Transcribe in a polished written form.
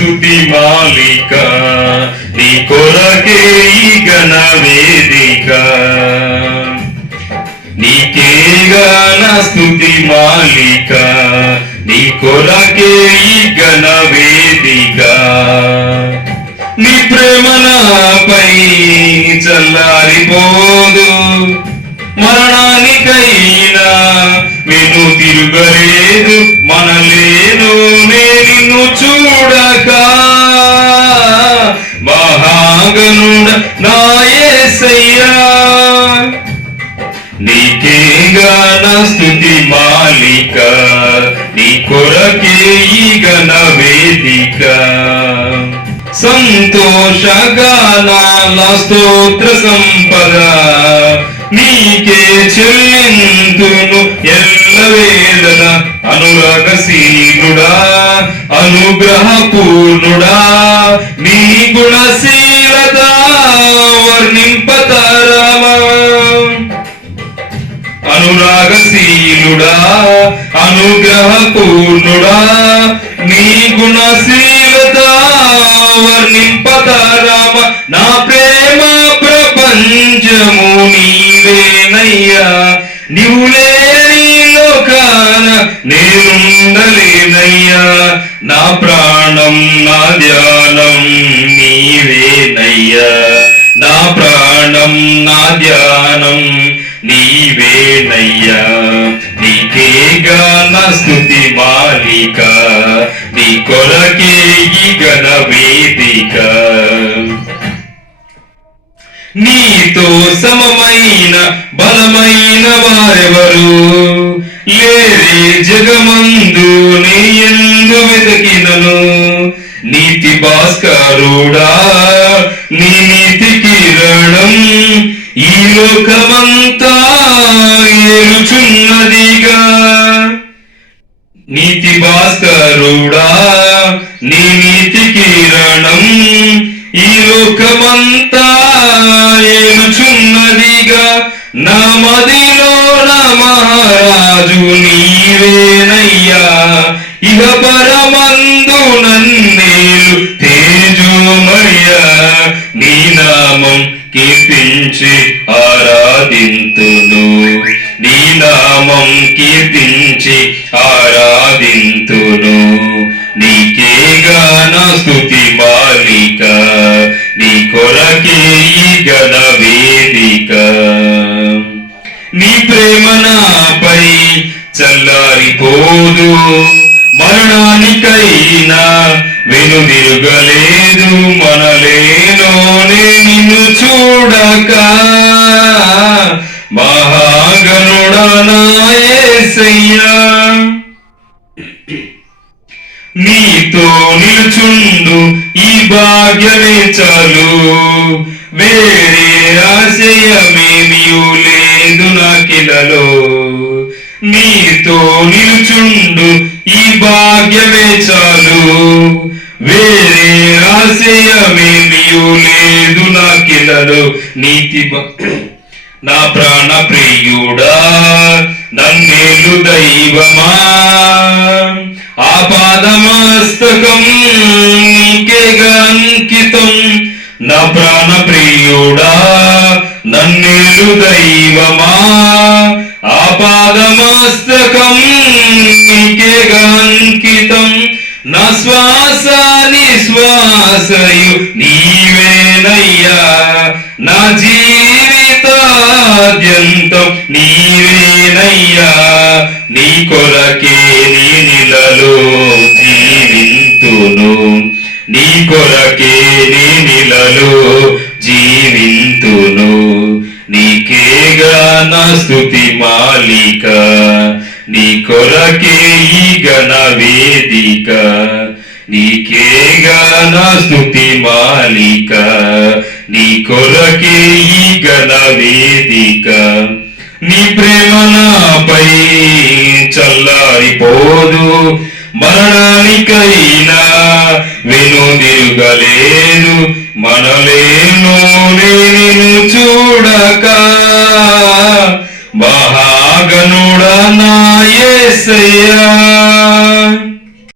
స్తుతి మాలిక నీ కొరకే ఈ ఘన వేదిక నీకేగా నా స్తుతి మాలిక నీ కొరకే ఈ ఘన వేదిక నీ ప్రేమ నాపై చల్లారిపోదు మరణానికైనా నేను తిరుగలేదు మనలేను నిన్ను చూడక మహాగణుడ నా యేసయ్యా నీకేగా నా స్తుతి మాలిక నీ కొరకే ఈ ఘన వేదిక సంతోషగానాల స్తోత్ర సంపద నీకే చెల్లింతును ఎల్లవేళల అనురాగశీలుడా అనుగ్రహపూర్ణుడా నీ గుణశీలత వర్ణింపతరమా అనురాగశీలుడా అనుగ్రహపూర్ణుడా నీ గుణశీలత వర్ణింపతరమ నా ప్రేమ ప్రపంచము నీవేనయ్యా నీవు లేని లోకాన నేనుండలేనయ్యా నా ప్రాణం నా ధ్యానం నీవేనయ్యా నా ప్రాణం నా ధ్యానం నీవేనయ్యా నీకేగా నా స్తుతి మాలిక నీ కొరకే ఈ ఘన వేదిక నీతో సమమైన బలమైన వారెవరు లేరే జగమందు నీ యందు వెతికినను నీతి భాస్కరుడా నీ నీతి కిరణం ఈ లోకమంతా ఏలుచున్నదిగా నీతి భాస్కరుడా నీ నీతి కిరణం ఈ లోకమంతా ఏలుచున్నదిగా నా మదిలో నా మహారాజు నీవేనయ్యా ఇహ పరమందు నన్నేలు తేజోమయ్యా నీ నామం కీర్తించి ఆరాధింతును నీ నామం కీర్తించి ఆరాధింతును నీకేగా నా స్తుతి మాలిక నీ కొరకే ఈ ఘన వేదిక నీ ప్రేమ నాపై చల్లారిపోదు మరణానికైనా వెనుదిరుగలేదు మనలేనో నిన్ను చూడక మహాగణుడా నా యేసయ్యా నీతో నిలుచుండు ఈ భాగ్యమే చాలు వేరే ఆశయమేమియూ లేదు నాకిలలో నీతో నిలుచుండు ఈ భాగ్యమే చాలు వేరే ఆశయమేమియూ లేదు నాకిలలో నీతి నా ప్రాణ ప్రియుడా నన్నేలు దైవమా ఆపాదమస్తకం నీకేగా అంకితం నా ప్రాణ ప్రియుడా నన్నేలు దైవమా ఆపాదమస్తకం నీకేగా అంకితం నా శ్వాస నిశ్వాసయు నీవేనయ్యా నా జీవితాద్యంతం నీవేనయ్యా నీ కొరకే నీ నిలలో జీవింతును నీ కొరకే నీ నిలలో జీవింతును నీకేగా నా స్తుతి మాలిక నీ కొరకే ఈ ఘన వేదిక నీకేగా నా స్తుతి మాలిక నీ కొరకే ఈ ఘన వేదిక నీ ప్రేమ నాపై చల్లారిపోదు మరణానికైనా వెనుదిరుగలేదు మనలేను నిన్ను చూడక మహాగణుడా నా యేసయ్యా